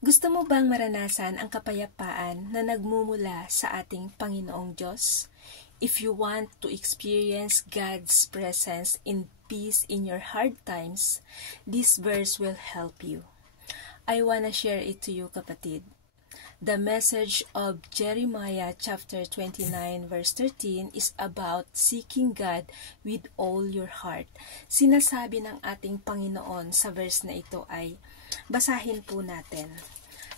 Gusto mo bang maranasan ang kapayapaan na nagmumula sa ating Panginoong Diyos? If you want to experience God's presence in peace in your hard times, this verse will help you. I wanna share it to you, kapatid. The message of Jeremiah chapter 29 verse 13 is about seeking God with all your heart. Sinasabi ng ating Panginoon sa verse na ito ay, basahin po natin.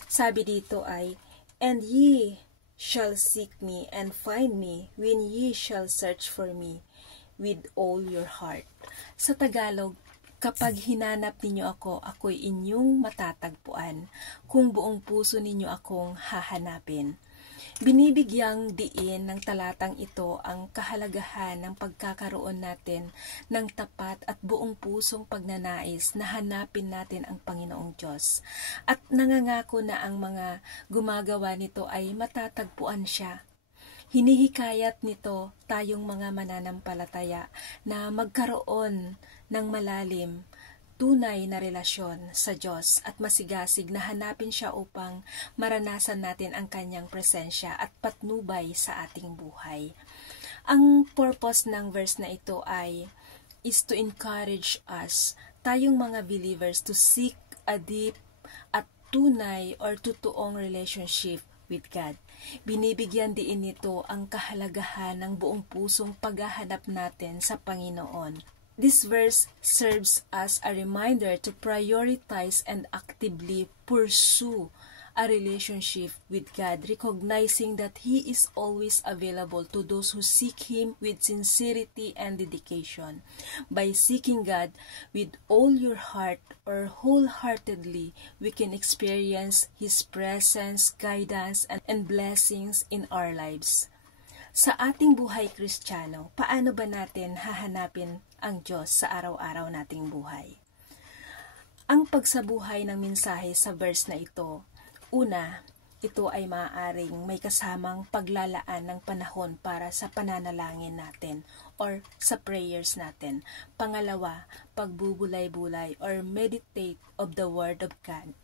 Sabi dito ay, "And ye shall seek me and find me when ye shall search for me with all your heart." Sa Tagalog, kapag hinanap ninyo ako, ako'y inyong matatagpuan. Kung buong puso ninyo akong hahanapin. Binibigyang diin ng talatang ito ang kahalagahan ng pagkakaroon natin ng tapat at buong pusong pagnanais na hanapin natin ang Panginoong Diyos. At nangangako na ang mga gumagawa nito ay matatagpuan siya. Hinihikayat nito tayong mga mananampalataya na magkaroon ng malalim, tunay na relasyon sa Diyos at masigasig na hanapin siya upang maranasan natin ang kanyang presensya at patnubay sa ating buhay. Ang purpose ng verse na ito is to encourage us, tayong mga believers, to seek a deep at tunay or totoong relationship with God. Binibigyan din nito ang kahalagahan ng buong pusong paghahanap natin sa Panginoon. This verse serves as a reminder to prioritize and actively pursue a relationship with God, recognizing that He is always available to those who seek Him with sincerity and dedication. By seeking God with all your heart or wholeheartedly, we can experience His presence, guidance, and blessings in our lives. Sa ating buhay Kristiyano, paano ba natin hahanapin ang Diyos sa araw-araw nating buhay? Ang pagsabuhay ng mensahe sa verse na ito, una, ito ay maaaring may kasamang paglalaan ng panahon para sa pananalangin natin or sa prayers natin. Pangalawa, pagbubulay-bulay or meditate of the Word of God.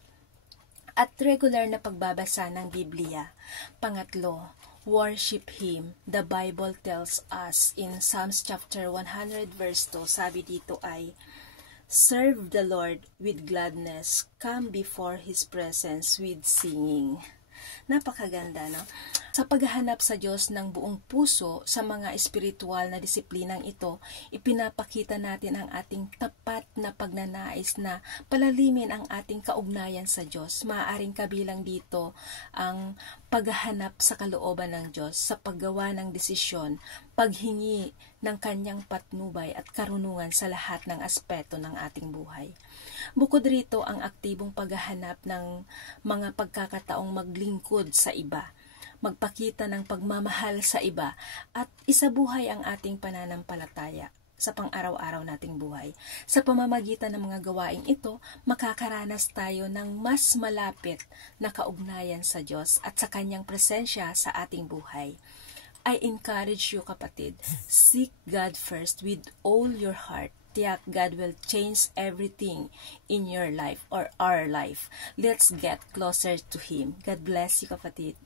At regular na pagbabasa ng Biblia. Pangatlo, worship Him. The Bible tells us in Psalms chapter 100 verse 2, sabi dito ay, "Serve the Lord with gladness, come before His presence with singing." Napakaganda, no? Sa paghahanap sa Diyos ng buong puso sa mga espiritual na disiplinang ito, ipinapakita natin ang ating tapat na pagnanais na palalimin ang ating kaugnayan sa Diyos. Maaaring kabilang dito ang paghahanap sa kalooban ng Diyos, sa paggawa ng desisyon, paghingi ng kanyang patnubay at karunungan sa lahat ng aspeto ng ating buhay. Bukod rito ang aktibong paghahanap ng mga pagkakataong maglingkod sa iba, magpakita ng pagmamahal sa iba, at isabuhay ang ating pananampalataya sa pang-araw-araw nating buhay. Sa pamamagitan ng mga gawaing ito, makakaranas tayo ng mas malapit na kaugnayan sa Diyos at sa kanyang presensya sa ating buhay. I encourage you, kapatid, seek God first with all your heart. Tiyak God will change everything in your life or our life. Let's get closer to Him. God bless you, kapatid.